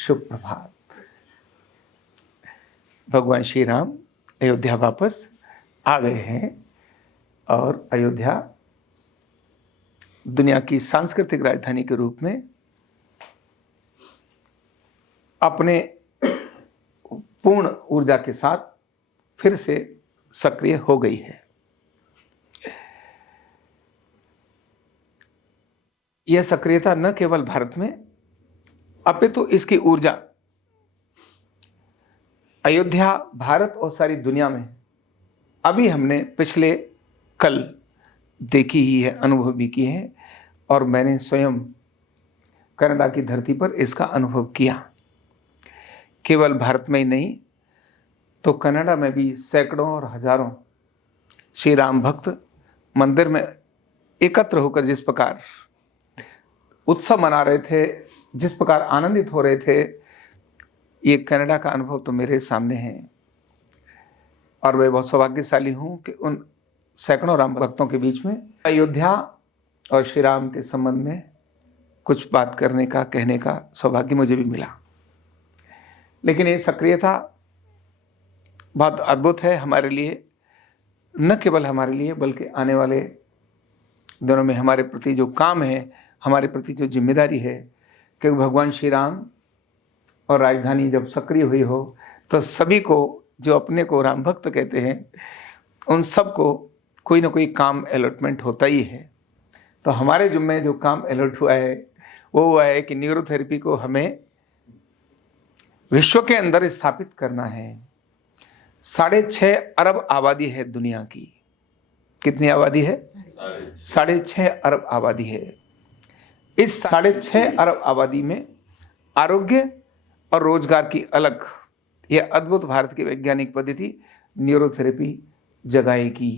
शुभ प्रभात। भगवान श्री राम अयोध्या वापस आ गए हैं और अयोध्या दुनिया की सांस्कृतिक राजधानी के रूप में अपने पूर्ण ऊर्जा के साथ फिर से सक्रिय हो गई है। यह सक्रियता न केवल भारत में अपितु इसकी ऊर्जा अयोध्या, भारत और सारी दुनिया में अभी हमने पिछले कल देखी ही है, अनुभव भी किए हैं और मैंने स्वयं कनाडा की धरती पर इसका अनुभव किया। केवल भारत में ही नहीं तो कनाडा में भी सैकड़ों और हजारों श्री राम भक्त मंदिर में एकत्र होकर जिस प्रकार उत्सव मना रहे थे, जिस प्रकार आनंदित हो रहे थे, ये कनाडा का अनुभव तो मेरे सामने है और मैं बहुत सौभाग्यशाली हूं कि उन सैकड़ों राम भक्तों के बीच में अयोध्या और श्री राम के संबंध में कुछ बात करने का, कहने का सौभाग्य मुझे भी मिला। लेकिन ये सक्रियता बहुत अद्भुत है हमारे लिए, न केवल हमारे लिए बल्कि आने वाले दिनों में हमारे प्रति जो काम है, हमारे प्रति जो जिम्मेदारी है, क्योंकि भगवान श्री राम और राजधानी जब सक्रिय हुई हो तो सभी को जो अपने को राम भक्त कहते हैं उन सब को कोई ना कोई काम अलॉटमेंट होता ही है। तो हमारे जिम्मे जो काम अलॉट हुआ है वो हुआ है कि न्यूरोथेरेपी को हमें विश्व के अंदर स्थापित करना है। 6.5 अरब आबादी है दुनिया की। कितनी आबादी है? 6.5 अरब आबादी है। इस 6.5 अरब आबादी में आरोग्य और रोजगार की अलग यह अद्भुत भारत की वैज्ञानिक पद्धति न्यूरोथेरेपी जगाएगी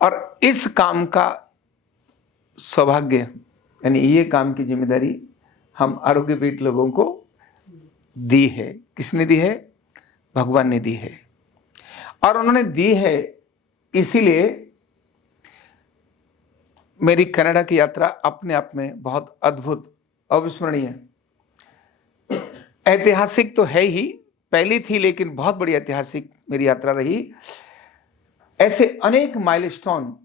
और इस काम का सौभाग्य यानी ये काम की जिम्मेदारी हम आरोग्य पीठ लोगों को दी है। किसने दी है? भगवान ने दी है और उन्होंने दी है इसीलिए मेरी कनाडा की यात्रा अपने आप में बहुत अद्भुत, अविस्मरणीय, ऐतिहासिक तो है ही, पहली थी लेकिन बहुत बड़ी ऐतिहासिक मेरी यात्रा रही। ऐसे अनेक माइलस्टोन,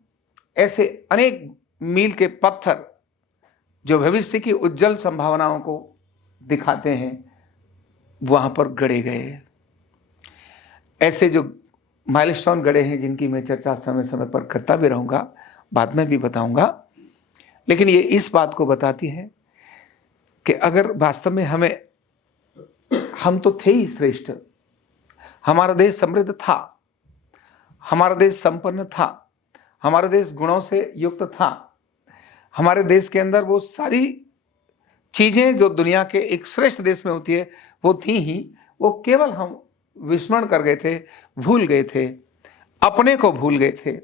ऐसे अनेक मील के पत्थर जो भविष्य की उज्जवल संभावनाओं को दिखाते हैं वहां पर गड़े गए। ऐसे जो माइलस्टोन गड़े हैं जिनकी मैं चर्चा समय समय पर करता भी रहूंगा, बाद में भी बताऊंगा, लेकिन ये इस बात को बताती है कि अगर वास्तव में हम तो थे ही श्रेष्ठ, हमारा देश समृद्ध था, हमारा देश संपन्न था, हमारा देश गुणों से युक्त था, हमारे देश के अंदर वो सारी चीजें जो दुनिया के एक श्रेष्ठ देश में होती है वो थी ही, वो केवल हम विस्मरण कर गए थे, भूल गए थे, अपने को भूल गए थे।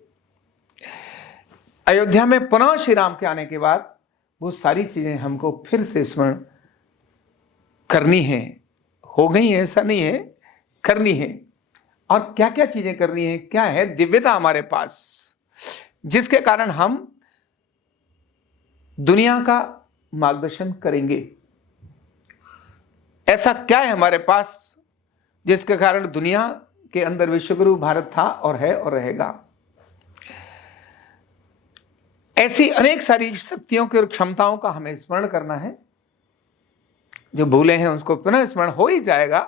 अयोध्या में पुनः श्री राम के आने के बाद वो सारी चीजें हमको फिर से स्मरण करनी है। हो गई है ऐसा नहीं है, करनी है। और क्या क्या चीजें करनी है, क्या है दिव्यता हमारे पास जिसके कारण हम दुनिया का मार्गदर्शन करेंगे। ऐसा क्या है हमारे पास जिसके कारण दुनिया के अंदर विश्वगुरु भारत था और है और रहेगा। ऐसी अनेक सारी शक्तियों की और क्षमताओं का हमें स्मरण करना है। जो भूले हैं उसको पुनः स्मरण हो ही जाएगा।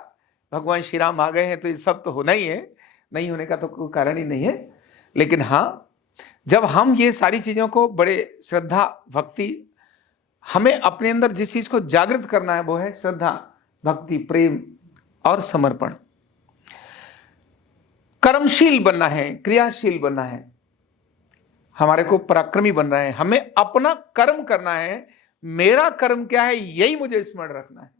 भगवान श्री राम आ गए हैं तो ये सब तो होना ही है, नहीं होने का तो कोई कारण ही नहीं है। लेकिन हाँ, जब हम ये सारी चीजों को बड़े श्रद्धा भक्ति, हमें अपने अंदर जिस चीज को जागृत करना है वो है श्रद्धा भक्ति प्रेम और समर्पण। कर्मशील बनना है, क्रियाशील बनना है, हमारे को पराक्रमी बनना है, हमें अपना कर्म करना है। मेरा कर्म क्या है यही मुझे स्मरण रखना है।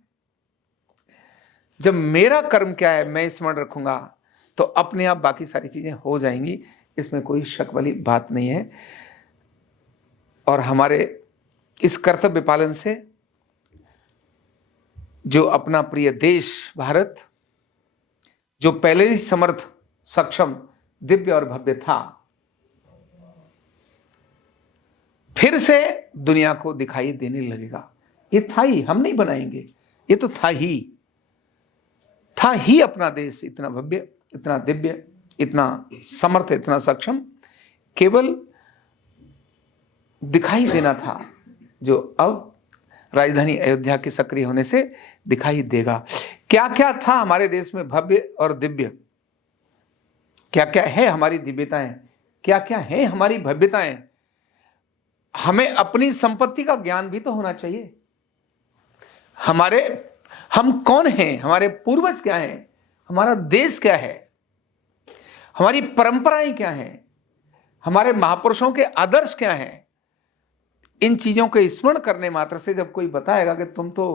जब मेरा कर्म क्या है मैं स्मरण रखूंगा तो अपने आप बाकी सारी चीजें हो जाएंगी, इसमें कोई शक वाली बात नहीं है। और हमारे इस कर्तव्य पालन से जो अपना प्रिय देश भारत, जो पहले ही समर्थ, सक्षम, दिव्य और भव्य था, फिर से दुनिया को दिखाई देने लगेगा। ये था ही, हम नहीं बनाएंगे, ये तो था ही अपना देश इतना भव्य, इतना दिव्य, इतना समर्थ, इतना सक्षम, केवल दिखाई देना था, जो अब राजधानी अयोध्या के सक्रिय होने से दिखाई देगा। क्या क्या था हमारे देश में भव्य और दिव्य, क्या क्या है हमारी दिव्यताएं, क्या क्या है हमारी भव्यताएं। हमें अपनी संपत्ति का ज्ञान भी तो होना चाहिए। हम कौन हैं, हमारे पूर्वज क्या हैं, हमारा देश क्या है, हमारी परंपराएं क्या हैं, हमारे महापुरुषों के आदर्श क्या हैं। इन चीजों के स्मरण करने मात्र से जब कोई बताएगा कि तुम तो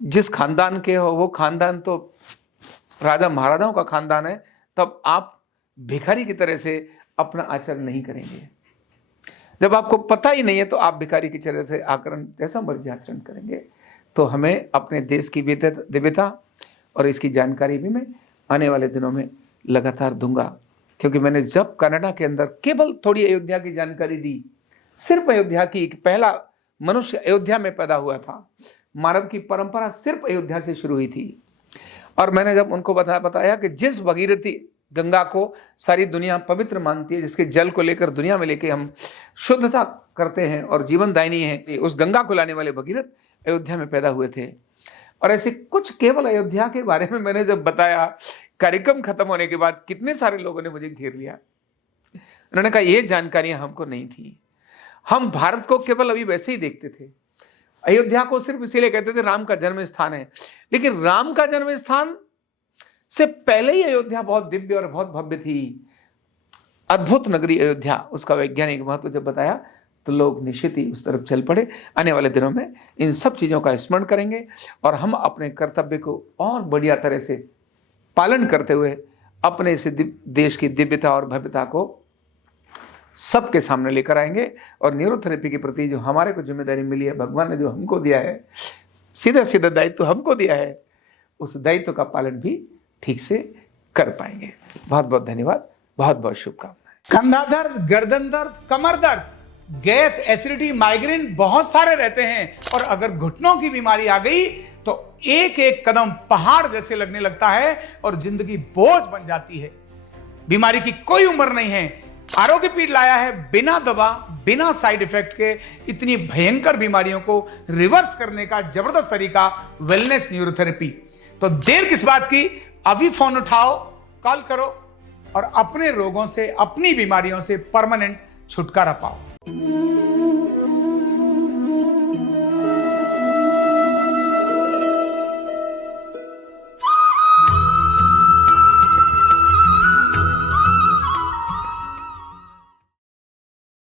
जिस खानदान के हो वो खानदान तो राजा महाराजाओं का खानदान है, तब आप भिखारी की तरह से अपना आचरण नहीं करेंगे। जब आपको पता ही नहीं है तो आप भिखारी की तरह से आचरण जैसा मर्जी आचरण करेंगे। तो हमें अपने देश की दिव्यता और इसकी जानकारी भी मैं आने वाले दिनों में लगातार दूंगा, क्योंकि मैंने जब कनाडा के अंदर केवल थोड़ी अयोध्या की जानकारी दी, सिर्फ अयोध्या की, पहला मनुष्य अयोध्या में पैदा हुआ था, मानव की परंपरा सिर्फ अयोध्या से शुरू हुई थी। और मैंने जब उनको बताया कि जिस भगीरथी गंगा को सारी दुनिया पवित्र मानती है, जिसके जल को लेकर दुनिया में लेके हम शुद्धता करते हैं और जीवनदायिनी है, उस गंगा को लाने वाले भगीरथ अयोध्या में पैदा हुए थे। और ऐसे कुछ केवल अयोध्या के बारे में मैंने जब बताया, कार्यक्रम खत्म होने के बाद कितने सारे लोगों ने मुझे घेर लिया। उन्होंने कहा ये जानकारियां हमको नहीं थी, हम भारत को केवल अभी वैसे ही देखते थे, अयोध्या को सिर्फ इसीलिए कहते थे राम का जन्म स्थान है। लेकिन राम का जन्म स्थान से पहले ही अयोध्या बहुत दिव्य और बहुत भव्य थी। अद्भुत नगरी अयोध्या, उसका वैज्ञानिक महत्व जब बताया तो लोग निश्चित ही उस तरफ चल पड़े। आने वाले दिनों में इन सब चीजों का स्मरण करेंगे और हम अपने कर्तव्य को और बढ़िया तरह से पालन करते हुए अपने इस देश की दिव्यता और भव्यता को सबके सामने लेकर आएंगे। और न्यूरोथेरेपी के प्रति जो हमारे को जिम्मेदारी मिली है, भगवान ने जो हमको दिया है, सीधा सीधा दायित्व हमको दिया है, उस दायित्व का पालन भी ठीक से कर पाएंगे। बहुत बहुत धन्यवाद, बहुत बहुत शुभकामनाएं। कंधा दर्द, गर्दन दर्द, कमर दर्द, गैस, एसिडिटी, माइग्रेन बहुत सारे रहते हैं, और अगर घुटनों की बीमारी आ गई तो एक एक कदम पहाड़ जैसे लगने लगता है और जिंदगी बोझ बन जाती है। बीमारी की कोई उम्र नहीं है। आरोग्य पीठ लाया है बिना दवा, बिना साइड इफेक्ट के इतनी भयंकर बीमारियों को रिवर्स करने का जबरदस्त तरीका, वेलनेस न्यूरोथेरेपी। तो देर किस बात की, अभी फोन उठाओ, कॉल करो और अपने रोगों से, अपनी बीमारियों से परमानेंट छुटकारा पाओ।